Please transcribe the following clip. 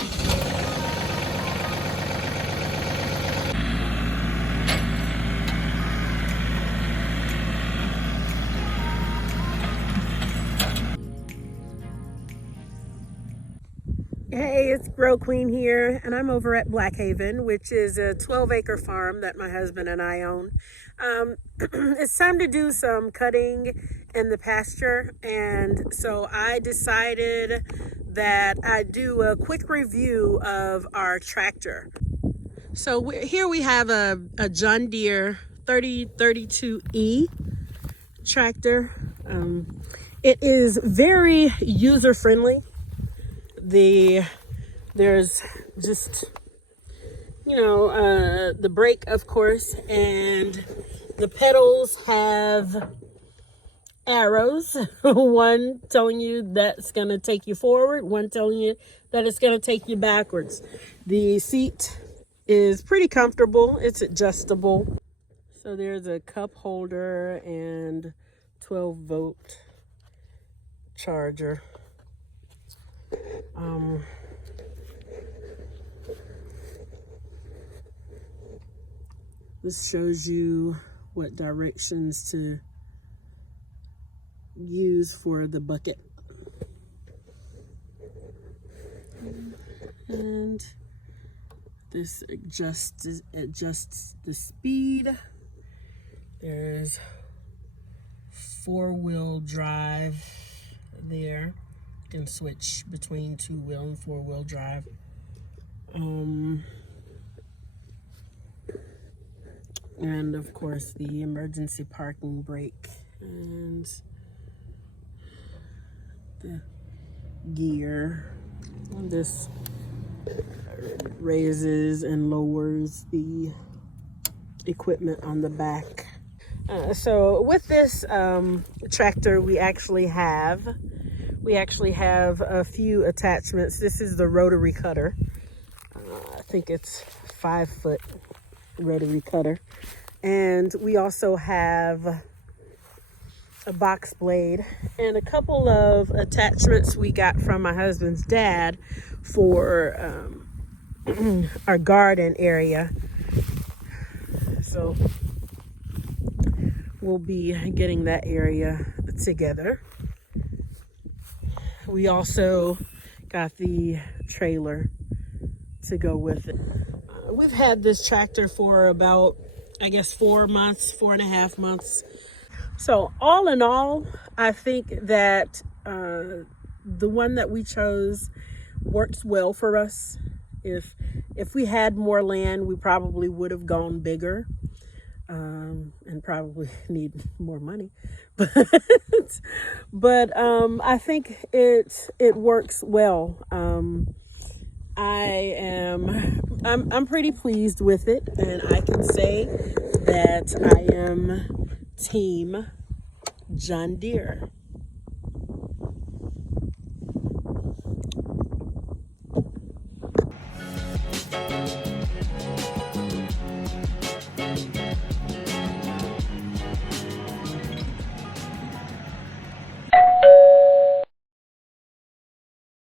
Hey, it's Grow Queen here, and I'm over at Blackhaven, which is a 12-acre farm that my husband and I own. It's time to do some cutting in the pasture, and so I decided that I'd do a quick review of our tractor. So here we have a John Deere 3032E tractor. It is very user-friendly. There's just, the brake, of course, and the pedals have arrows, one telling you that's going to take you forward, one telling you that it's going to take you backwards. The seat is pretty comfortable. It's adjustable. So there's a cup holder and 12-volt charger. This shows you what directions to use for the bucket. And this adjusts the speed. There's 4-wheel drive there. You can switch between 2-wheel and 4-wheel drive. And of course the emergency parking brake and the gear. And this raises and lowers the equipment on the back. So with this tractor, we actually have a few attachments. This is the rotary cutter. I think it's 5-foot rotary cutter. And we also have a box blade and a couple of attachments we got from my husband's dad for our garden area. So we'll be getting that area together. We also got the trailer to go with it. We've had this tractor for about, 4.5 months. So all in all, I think that the one that we chose works well for us. If we had more land, we probably would have gone bigger. And probably need more money, but I think it works well. I'm pretty pleased with it, and I can say that I am team John Deere.